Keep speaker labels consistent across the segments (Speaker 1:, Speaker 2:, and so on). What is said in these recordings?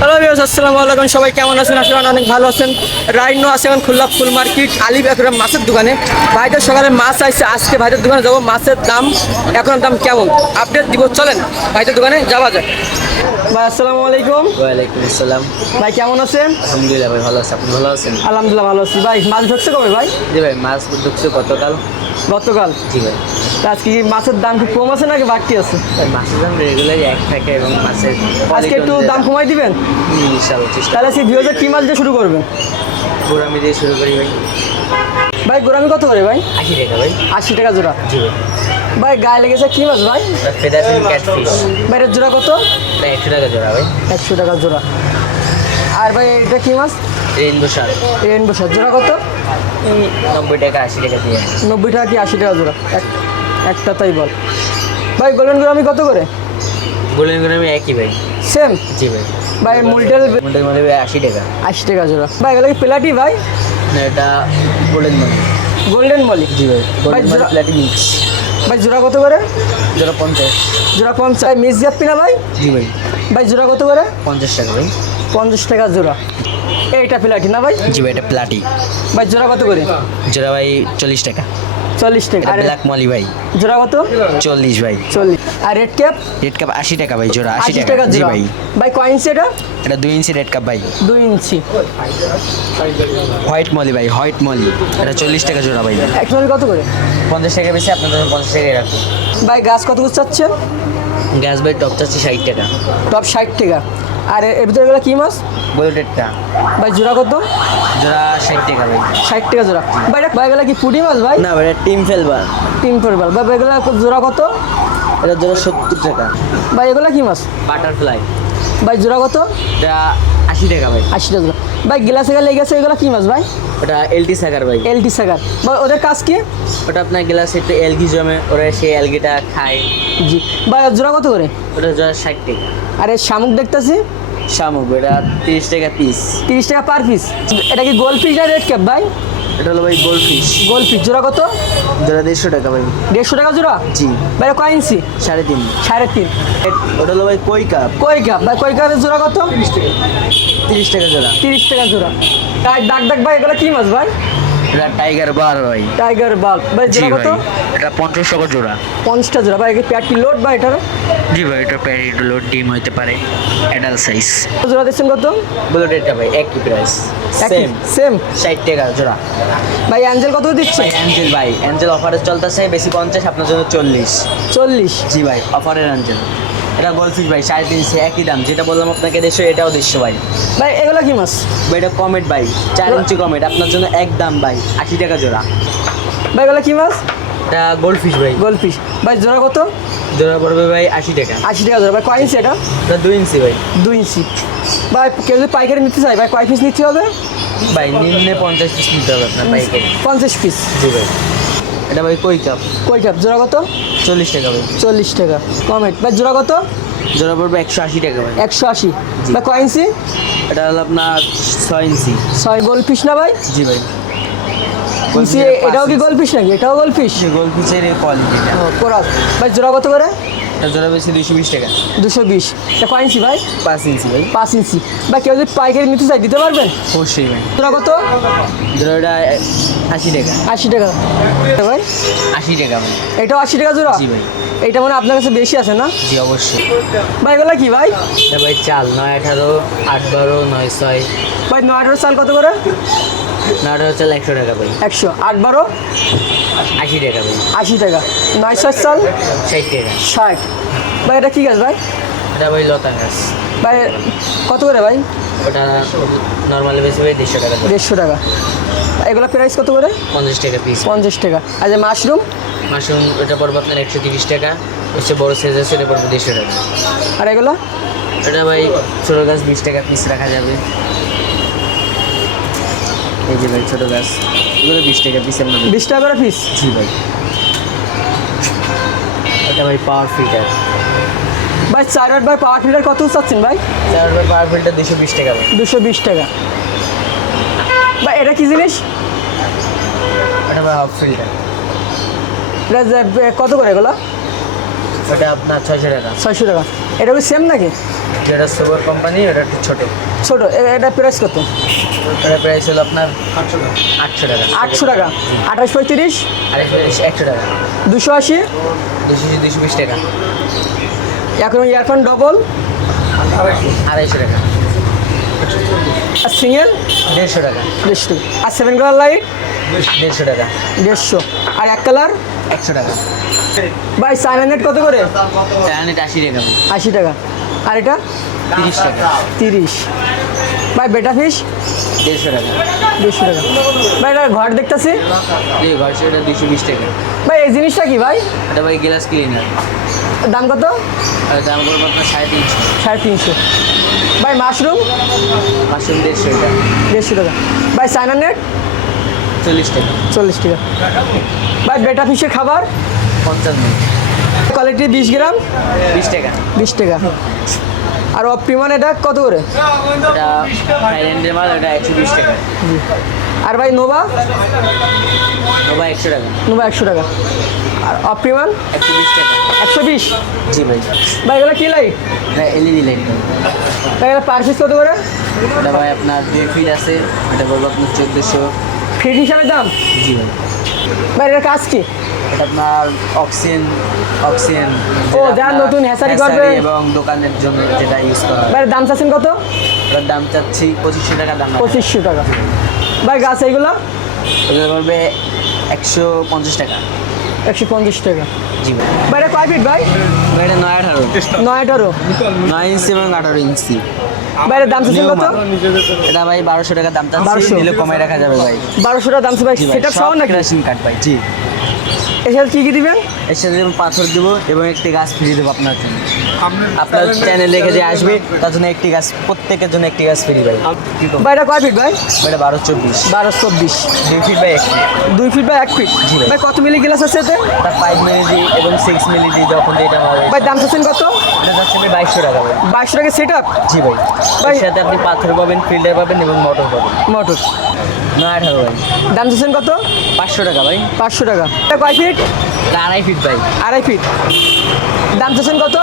Speaker 1: Hello views আসসালামু আলাইকুম। সবাই কেমন আছেন? আসলে অনেক ভালো আছেন। রাইনো আছে এখন খুলনা ফুল মার্কেট আলিব এখন মাছের দোকানে। ভাইদের সকালে মাছ আইছে আজকে ভাইদের দোকানে যাব। মাছের দাম এখন দাম কেমন? আপডেট দিব চলেন। ভাইদের দোকানে যাওয়া যায় ভাই আসসালামু আলাইকুম।
Speaker 2: ওয়ালাইকুম আসসালাম।
Speaker 1: ভাই কেমন আছেন?
Speaker 2: আলহামদুলিল্লাহ ভাই ভালো আছে। আপনি ভালো আছেন?
Speaker 1: আলহামদুলিল্লাহ ভালো আছি। ভাই মাছ ধরছে কবে ভাই?
Speaker 2: জি ভাই মাছ ঢুকছে গতকাল।
Speaker 1: গতকাল?
Speaker 2: জি ভাই।
Speaker 1: আজকে কি মাছের দাম কি কম আছে নাকি বাড়তি আছে?
Speaker 2: মাছের দাম রেগুলারই এক থাকে এবং মাছের
Speaker 1: আজকে একটু দাম। কমাই দিবেন?
Speaker 2: ইনশাআল্লাহ
Speaker 1: তাহলে আজকে ভিউজে কি মাছ দিয়ে শুরু করবেন?
Speaker 2: পুরামি দিয়ে শুরু করি ভাই।
Speaker 1: ভাই গোরামি কত করে ভাই?
Speaker 2: আশি টাকা ভাই।
Speaker 1: আশি টাকা জোড়া।
Speaker 2: জি ভাই।
Speaker 1: ভাই গায়ে লেগেছে কি মাছ ভাই? বাইরের জোড়া কত?
Speaker 2: একশো টাকা জোড়া ভাই।
Speaker 1: একশো টাকা জোড়া। আর ভাই এটা কি মাছ
Speaker 2: রেইনবো শার্ক
Speaker 1: রেনবো শাক জোড়া কত?
Speaker 2: নব্বই টাকা আশি টাকা দিয়ে
Speaker 1: নব্বই টাকা কি আশি টাকা জোড়া? এক একটা তাই বল। ভাই গোল্ডেন গোরামি কত করে?
Speaker 2: বললেন করে আমি একই ভাই।
Speaker 1: সেম?
Speaker 2: জি ভাই।
Speaker 1: ভাই মুলটেল
Speaker 2: মোটামুটি মানে ভাই আশি টাকা।
Speaker 1: আশি টাকা জোড়া। ভাই এগুলো কি প্লাটি ভাই?
Speaker 2: না এটা বললেন মানে
Speaker 1: গোল্ডেন মলি
Speaker 2: জি ভাই
Speaker 1: ভাই, জোড়া-
Speaker 2: প্লাটি মিক্স
Speaker 1: ভাই জোড়া কত করে?
Speaker 2: জোড়া পঞ্চাশ।
Speaker 1: জোড়া পঞ্চাশ। মিস জাপ্পি না ভাই?
Speaker 2: জি ভাই।
Speaker 1: ভাই জোড়া কত করে?
Speaker 2: পঞ্চাশ টাকা ভাই।
Speaker 1: পঞ্চাশ টাকা জোড়া। এইটা প্লাটি না ভাই?
Speaker 2: জি ভাই এটা প্লাটি
Speaker 1: ভাই জোড়া কত করে?
Speaker 2: জোড়া ভাই চল্লিশ টাকা।
Speaker 1: চল্লিশ টাকা। আর
Speaker 2: ব্ল্যাক মলি ভাই।
Speaker 1: জোড়া কত?
Speaker 2: চল্লিশ ভাই।
Speaker 1: চল্লিশ। আর রেড ক্যাপ
Speaker 2: রেড কাপ আশি টাকা ভাই জোড়া আশি টাকা।
Speaker 1: টাকা
Speaker 2: জি ভাই।
Speaker 1: ভাই কয় ইঞ্চি এটা?
Speaker 2: এটা দুই ইঞ্চি রেড কাপ ভাই।
Speaker 1: দুই ইঞ্চি
Speaker 2: হোয়াইট মলি ভাই হোয়াইট মলি এটা চল্লিশ টাকা জোড়া ভাই।
Speaker 1: একচুয়ালি কত করে?
Speaker 2: পঞ্চাশ টাকা বেশি আপনার জন্য পঞ্চাশ টাকাই রাখুন
Speaker 1: ভাই গাছ কত চাচ্ছেন?
Speaker 2: গ্যাস ভাই টপ চাচ্ছি ষাট টাকা।
Speaker 1: টপ ষাট টাকা। আর এর ভিতরে গেলে কী মাছ?
Speaker 2: বলো রেটটা
Speaker 1: ভাই জোড়া কত?
Speaker 2: জোড়া ষাট টাকা ভাই।
Speaker 1: ষাট টাকা জোড়া। ভাই এটা ভাই গেলে কি পুডি মাছ ভাই?
Speaker 2: না ভাই টিম ফেলবার
Speaker 1: তিন পরিবার ভাই এগুলো জোড়া কত?
Speaker 2: এটা জোড়া সত্তর টাকা।
Speaker 1: ভাই এগুলো কি মাছ?
Speaker 2: বাটারফ্লাই।
Speaker 1: ভাই জোড়া কত?
Speaker 2: এটা আশি টাকা ভাই।
Speaker 1: আশি টাকা জোড়া। ভাই গিলাসে গেলে গেছে এগুলো কি মাছ ভাই?
Speaker 2: ওটা এলটি সাগার ভাই।
Speaker 1: এলটি সাগার। ভাই ওদের কাজ কি?
Speaker 2: ওটা আপনার গ্লাসে একটু এলগি জমে ওরা সেই এলগিটা খায়।
Speaker 1: জি। ভাই জোড়া কত করে?
Speaker 2: ওটা জোড়া ষাট টাকা।
Speaker 1: আর শামুক দেখতেছি?
Speaker 2: শামুক এটা তিরিশ টাকা পিস
Speaker 1: তিরিশ টাকা পার পিস এটা কি গোল পিস না রেড ক্যাপ ভাই?
Speaker 2: এটা হলো ভাই গোল ফিশ
Speaker 1: গোল পিস জোড়া কত?
Speaker 2: জোড়া দেড়শো টাকা ভাই।
Speaker 1: দেড়শো টাকা জোড়া?
Speaker 2: জি।
Speaker 1: ভাই কয় ইঞ্চি?
Speaker 2: সাড়ে তিন।
Speaker 1: সাড়ে তিন।
Speaker 2: ওটা হলো ভাই কই কাপ
Speaker 1: কই কাপ ভাই কই কাপের জোড়া কত?
Speaker 2: তিরিশ টাকা। জোড়া।
Speaker 1: তিরিশ টাকা জোড়া। তাই ডাক ডাক ভাই এগুলো কি মাছ ভাই?
Speaker 2: এটা টাইগার বার ভাই।
Speaker 1: টাইগার বাল্ব ভাই জোড়া কত?
Speaker 2: এটা পঞ্চাশ টাকা জোড়া।
Speaker 1: পঞ্চাশটা জোড়া। ভাই প্যাট কি লোড ভাই এটার
Speaker 2: জি ভাই এটা প্যারিড লোড ডিম হতে পারে অ্যাডাল সাইজ
Speaker 1: জোড়া দিচ্ছেন কত?
Speaker 2: বলো রেটটা ভাই একই প্রাইস সেম
Speaker 1: সেম
Speaker 2: ষাট টাকা জোড়া।
Speaker 1: ভাই অ্যাঞ্জেল কত দিচ্ছে?
Speaker 2: অ্যাঞ্জেল ভাই অ্যাঞ্জেল অফারে চলতেছে বেশি পঞ্চাশ আপনার জন্য চল্লিশ।
Speaker 1: চল্লিশ।
Speaker 2: জি ভাই অফারের অ্যাঞ্জেল এটা গোলফিশ ভাই সাড়ে তিনশো একই দাম। যেটা বললাম আপনাকে দেড়শো এটাও দেড়শো ভাই।
Speaker 1: ভাই এগুলো কি মাছ?
Speaker 2: ভাই এটা কমেট ভাই চার ইঞ্চি কমেট আপনার জন্য এক দাম ভাই আশি টাকা জোড়া।
Speaker 1: ভাই এগুলো কি মাছ?
Speaker 2: এটা গোলফিশ ভাই।
Speaker 1: গোল পিস ভাই জোড়া কত?
Speaker 2: জোড়া পড়বে ভাই আশি টাকা।
Speaker 1: আশি টাকা জোড়া। ভাই কয় ইঞ্চি এটা?
Speaker 2: এটা দুই ইঞ্চি ভাই।
Speaker 1: দুই ইঞ্চি। ভাই কেউ যদি পাইকারি নিতে চাই ভাই কয় পিস নিতে হবে?
Speaker 2: ভাই নিম্নে পঞ্চাশ পিস নিতে হবে আপনার পাইকারি।
Speaker 1: পঞ্চাশ পিস
Speaker 2: জি ভাই। এটা ভাই কই কাপ
Speaker 1: কই কাপ জোড়া কত?
Speaker 2: চল্লিশ টাকা ভাই।
Speaker 1: চল্লিশ টাকা। কমেট ভাই জোড়া কত?
Speaker 2: জোড়া পড়বে একশো আশি টাকা ভাই।
Speaker 1: একশো আশি। ভাই কয় ইঞ্চি?
Speaker 2: এটা হলো আপনার ছয় ইঞ্চি।
Speaker 1: ছয় গোল পিস না ভাই?
Speaker 2: জি ভাই।
Speaker 1: ইঞ্চি এটাও কি গোল পিস নাকি? এটাও গোল পিস
Speaker 2: গোল পিসের কোয়ালিটি
Speaker 1: কোরাস ভাই জোড়া কত করে?
Speaker 2: এটা জোড়া বেশি দুশো বিশ টাকা।
Speaker 1: দুশো বিশ। এটা কয় ইঞ্চি ভাই?
Speaker 2: পাঁচ ইঞ্চি ভাই।
Speaker 1: পাঁচ ইঞ্চি। ভাই কেউ যদি পাইকারি নিতে চাই দিতে পারবেন?
Speaker 2: অবশ্যই ভাই।
Speaker 1: জোড়া কত?
Speaker 2: জোড়াটা আশি টাকা।
Speaker 1: আশি টাকা। ভাই?
Speaker 2: আশি টাকা ভাই।
Speaker 1: এটাও আশি টাকা জোড়া?
Speaker 2: জি ভাই।
Speaker 1: এইটা মানে আপনার কাছে বেশি আছে না?
Speaker 2: জি অবশ্যই।
Speaker 1: ভাই এগুলো কি ভাই?
Speaker 2: এটা ভাই চাল নয় আঠারো আট বারো নয় ছয়।
Speaker 1: ভাই নয় আঠারো চাল কত করে?
Speaker 2: আঠারো চাল একশো টাকা ভাই
Speaker 1: একশো। আট বারো?
Speaker 2: আশি টাকা ভাই
Speaker 1: আশি টাকা। নয় ছয় চাল?
Speaker 2: ষাট টাকা।
Speaker 1: ষাট। ভাই এটা কি গাছ ভাই?
Speaker 2: এটা ভাই লতা গাছ।
Speaker 1: ভাই কত করে ভাই?
Speaker 2: ওটা নর্মালি বেশি ভাই দেড়শো টাকা
Speaker 1: দেড়শো টাকা। এগুলো প্রাইস কত করে?
Speaker 2: পঞ্চাশ টাকা পিস
Speaker 1: পঞ্চাশ টাকা। আর যে মাশরুম
Speaker 2: মাশরুম ওটা পড়বে আপনার একশো তিরিশ টাকা। হচ্ছে বড় সাইজ আছে এটা পড়বে দেড়শো টাকা।
Speaker 1: আর এগুলো?
Speaker 2: এটা ভাই ছোটো গাছ বিশ টাকা পিস রাখা যাবে। এই যে ভাই ছোটো গাছ এগুলো বিশ টাকা পিসের মধ্যে
Speaker 1: বিশ টাকা করে পিস
Speaker 2: জি ভাই। এটা ভাই পাওয়ার ফিল্টার
Speaker 1: ভাই চার আট ভাই পাওয়ার ফিল্টার কত চাচ্ছেন ভাই?
Speaker 2: চার ভাই পাওয়ার ফিল্টার দুশো বিশ টাকা ভাই।
Speaker 1: দুশো বিশ টাকা। ভাই এটা কি জিনিস?
Speaker 2: এটা ভাই হাফ ফিল্টার
Speaker 1: এটা কত করে এগুলো?
Speaker 2: ওটা আপনার ছয়শো টাকা।
Speaker 1: ছয়শো টাকা। এটা কি সেম নাকি?
Speaker 2: যেটা সুপার কোম্পানি ওটা একটু ছোটো।
Speaker 1: ছোটো। এটা প্রাইস কত?
Speaker 2: ওটা প্রাইস হলো আপনার আটশো টাকা।
Speaker 1: আটশো টাকা। আঠাশ পঁয়ত্রিশ?
Speaker 2: আড়াইশো একশো টাকা।
Speaker 1: দুশো আশি?
Speaker 2: দুশো দুশো বিশ টাকা।
Speaker 1: এখন ইয়ারফোন ডবল
Speaker 2: আড়াইশো টাকা।
Speaker 1: আর সিঙ্গেল
Speaker 2: দেড়শো টাকা।
Speaker 1: দেড়শো। আর সেভেন কালার লাইট
Speaker 2: দেড়শো টাকা।
Speaker 1: দেড়শো। আর এক কালার
Speaker 2: একশো টাকা।
Speaker 1: ভাই নেট কত করে?
Speaker 2: চায়নিট আশি টাকা।
Speaker 1: আশি টাকা। আর এটা?
Speaker 2: তিরিশ টাকা।
Speaker 1: তিরিশ। ভাই বেটা ফিস
Speaker 2: দেড়শো টাকা।
Speaker 1: দেড়শো টাকা। ভাই এটা ঘর দেখতেছি?
Speaker 2: ঘর সেটা দুশো বিশ টাকা।
Speaker 1: ভাই এই জিনিসটা কি ভাই?
Speaker 2: এটা ভাই গ্লাস ক্লিনার
Speaker 1: দাম কত?
Speaker 2: দাম করব আপনার সাড়ে তিনশো।
Speaker 1: সাড়ে তিনশো। ভাই মাশরুম
Speaker 2: মাশরুম দেড়শো টাকা।
Speaker 1: দেড়শো টাকা। ভাই চায়না নেট
Speaker 2: চল্লিশ টাকা।
Speaker 1: চল্লিশ টাকা। ভাই বেটা ফিশের খাবার?
Speaker 2: পঞ্চান্ন
Speaker 1: কোয়ালিটি বিশ গ্রাম?
Speaker 2: বিশ টাকা।
Speaker 1: বিশ টাকা। আর অপ্রিমান এটা কত করে?
Speaker 2: এটা
Speaker 1: আর ভাই নোভা?
Speaker 2: ওবা একশো টাকা।
Speaker 1: নোভা একশো টাকা। আর অপ্রিমান
Speaker 2: একশো বিশ টাকা।
Speaker 1: একশো বিশ?
Speaker 2: জি ভাই।
Speaker 1: ভাই এগুলো কী লাইট
Speaker 2: এটা এলইডি লাইট
Speaker 1: ভাই এগুলো পার পিস কত করে?
Speaker 2: ওটা ভাই আপনার দুই ফিট আছে ওটা বলব আপনার চোদ্দোশো।
Speaker 1: ফিট হিসাবে দাম?
Speaker 2: জি ভাই।
Speaker 1: ভাই এটার কাজ কি?
Speaker 2: এটা আপনার অক্সিজেন অক্সিজেন
Speaker 1: ও, যারা নতুন হ্যাচারি করবে।
Speaker 2: এবং দোকানের জন্য যেটা ইউজ করা
Speaker 1: ভাই দাম চাচ্ছেন কত?
Speaker 2: ওটার দাম চাচ্ছি পঁচিশশো টাকা দাম।
Speaker 1: পঁচিশশো টাকা। ভাই গাছ এইগুলো
Speaker 2: ওটা পড়বে একশো পঞ্চাশ টাকা।
Speaker 1: একশো পঞ্চাশ টাকা।
Speaker 2: জি ভাই।
Speaker 1: ভাই এটা কয় ফিট ভাই?
Speaker 2: ভাই, এটা নয় আঠারো।
Speaker 1: নয় আঠারো।
Speaker 2: নয় ইঞ্চি এবং আঠারো ইঞ্চি।
Speaker 1: ভাই এর দাম চাচ্ছেন কত?
Speaker 2: এটা ভাই বারোশো টাকা দাম চাচ্ছি
Speaker 1: 1200
Speaker 2: নিলে কমাই রাখা যাবে ভাই।
Speaker 1: বারোশো টাকা দাম ভাই সেটা সহ নাকি?
Speaker 2: রেশন কার্ড ভাই জি।
Speaker 1: এর সাথে কী কী দিবেন?
Speaker 2: এর সাথে পাথর দেবো এবং একটি গাছ ফিরিয়ে দেবো আপনার জন্য। আপনার চ্যানেল রেখে যে আসবে তার জন্য একটি গাছ প্রত্যেকের জন্য একটি গাছ ফ্রি ভাই।
Speaker 1: ভাই এটা কয় ফিট ভাই?
Speaker 2: এটা বারো চব্বিশ।
Speaker 1: বারো চব্বিশ।
Speaker 2: দুই ফিট বাই এক ফিট
Speaker 1: দুই ফিট বাই এক ফিট
Speaker 2: জি ভাই।
Speaker 1: কত মিলি গ্লাস আছে এতে?
Speaker 2: তার ফাইভ মিনিটি এবং সিক্স মিনিটি যখন এটা হবে
Speaker 1: ভাই দাম চাচ্ছেন কত?
Speaker 2: এটা যাচ্ছে ভাই বাইশশো টাকা ভাই।
Speaker 1: বাইশশো টাকা সেট আপ
Speaker 2: জি ভাই।
Speaker 1: ভাই-
Speaker 2: সাথে আপনি পাথর পাবেন ফিল্টার পাবেন এবং মোটর পাবেন।
Speaker 1: মোটর
Speaker 2: নয় আঠারো ভাই।
Speaker 1: দাম চাচ্ছেন কত?
Speaker 2: পাঁচশো টাকা ভাই।
Speaker 1: পাঁচশো টাকা। এটা কয় ফিট
Speaker 2: আড়াই ফিট ভাই।
Speaker 1: আড়াই ফিট দাম চাচ্ছেন কত?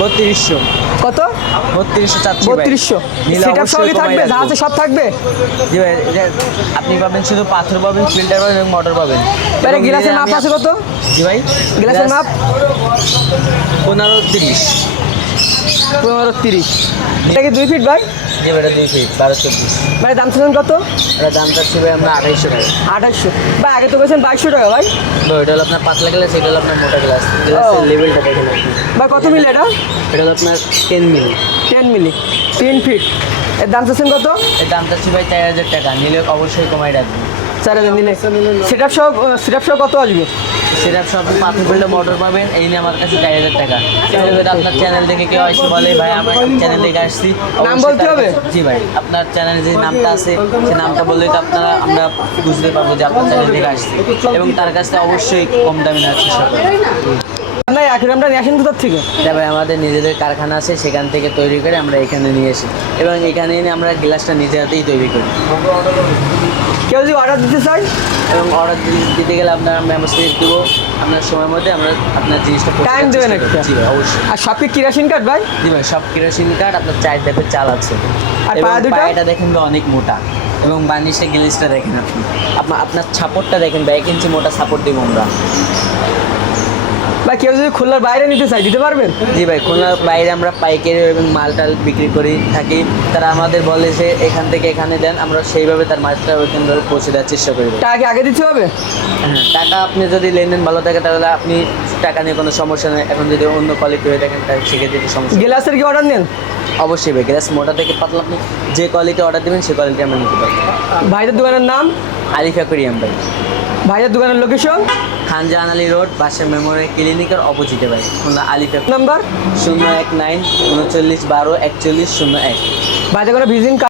Speaker 2: বত্রিশশো।
Speaker 1: কত?
Speaker 2: বত্রিশশো চাচ্ছি
Speaker 1: বত্রিশশো। সেট আপ সবই থাকবে সব থাকবে?
Speaker 2: জি ভাই আপনি পাবেন শুধু পাথর পাবেন ফিল্টার পাবেন এবং মোটর পাবেন। এবং
Speaker 1: গ্লাসের মাপ আছে কত?
Speaker 2: জি ভাই
Speaker 1: গ্লাসের মাপ?
Speaker 2: পনেরো তিরিশ।
Speaker 1: পনেরো তিরিশ। এটা কি দুই ফিট ভাই?
Speaker 2: জি ভাই দুই ফিট বারো চব্বিশ।
Speaker 1: ভাই দাম চাচ্ছেন কত?
Speaker 2: এটা দাম চাচ্ছি ভাই আমরা আড়াইশো টাকা।
Speaker 1: আঠাশশো ভাই আগে তো বলছেন বাইশশো টাকা ভাই।
Speaker 2: তো এটা হলো আপনার পাতলা গ্লাস এটা হলো আপনার মোটা গ্লাস গ্লাসের লেভেলটা
Speaker 1: ভাই কত মিলি এটা?
Speaker 2: এটা হলো আপনার টেন মিলি।
Speaker 1: Ten milli. তিন ফিট এর দাম চাচ্ছেন কত?
Speaker 2: এর দাম চাচ্ছি ভাই চার হাজার টাকা নিলে অবশ্যই কমাই রাখবেন।
Speaker 1: চার হাজার নিলে সেট আপ সহ সেট আপ সহ কত আসবে?
Speaker 2: সেটা সব আপনি পাথর ফেললে মোটর পাবেন এই নিয়ে আমার কাছে চার হাজার টাকা। আপনার চ্যানেল দেখে কেউ এসে বলে ভাই আমার চ্যানেল দেখে আসছি।
Speaker 1: নাম বলতে হবে?
Speaker 2: জি ভাই আপনার চ্যানেলে যে নামটা আছে সেই নামটা বললে তো আপনারা আমরা বুঝতে পারব যে আপনার চ্যানেল থেকে আসছি। এবং তার কাছ অবশ্যই কম দামে চেষ্টা করব
Speaker 1: না এখন আমরা আসেন কোথার থেকে?
Speaker 2: এটা ভাই আমাদের নিজেদের কারখানা আছে সেখান থেকে তৈরি করে আমরা এখানে নিয়ে আসি। এবং এখানে এনে আমরা গ্লাসটা নিজে হাতেই তৈরি করি।
Speaker 1: কেউ যদি অর্ডার দিতে চাই
Speaker 2: এবং অর্ডার দিতে গেলে আপনার আমরা মেসেজ দেবো। আপনার সময় মধ্যে আমরা আপনার জিনিসটা টাইম
Speaker 1: দেবেন একটা।
Speaker 2: জি অবশ্যই।
Speaker 1: আর সব কি কিরাসিন কার্ড ভাই?
Speaker 2: জি ভাই সব কিরাসিন কার্ড আপনার চার টাইপের চাল আছে।
Speaker 1: আর পায়া দুটো?
Speaker 2: এটা দেখেন তো অনেক মোটা। এবং বানিয়ে সে গিলিসটা দেখেন আপনি। আপনার সাপোর্টটা দেখেন ভাই এক ইঞ্চি মোটা সাপোর্ট দেবো আমরা।
Speaker 1: ভাই কেউ যদি খুলনার বাইরে নিতে চাই দিতে পারবেন?
Speaker 2: জি ভাই খুলনার বাইরে আমরা পাইকারি এবং মাল টাল বিক্রি করি থাকি। তারা আমাদের বলে যে এখান থেকে এখানে দেন আমরা সেইভাবে তার মাছটা ধরে পৌঁছে দেওয়ার চেষ্টা করি
Speaker 1: টাকা আগে দিতে হবে?
Speaker 2: হ্যাঁ, টাকা আপনি যদি লেনদেন ভালো থাকে তাহলে আপনি টাকা নিয়ে কোনো সমস্যা নেই। এখন যদি অন্য কোয়ালিটি হয়ে থাকেন তাহলে সেক্ষেত্রে একটু সমস্যা
Speaker 1: গ্লাসের কি অর্ডার নেন?
Speaker 2: অবশ্যই ভাই গ্যাস মোটা থেকে পাতলা আপনি যে কোয়ালিটি অর্ডার দেবেন সেই কোয়ালিটি আমরা নিতে পারব
Speaker 1: ভাইদের দোকানের নাম?
Speaker 2: আলিফ অ্যাকোরিয়াম ভাই।
Speaker 1: ভাইদের দোকানের লোকেশন
Speaker 2: খানজাহান আলী রোড পাশে মেমোরিয়াল ক্লিনিকের অপোজিটে ভাই। খুলনা আলিফ
Speaker 1: নাম্বার
Speaker 2: শূন্য এক নাইন উনচল্লিশ বারো একচল্লিশ শূন্য এক।
Speaker 1: বাজার করে ভিজিং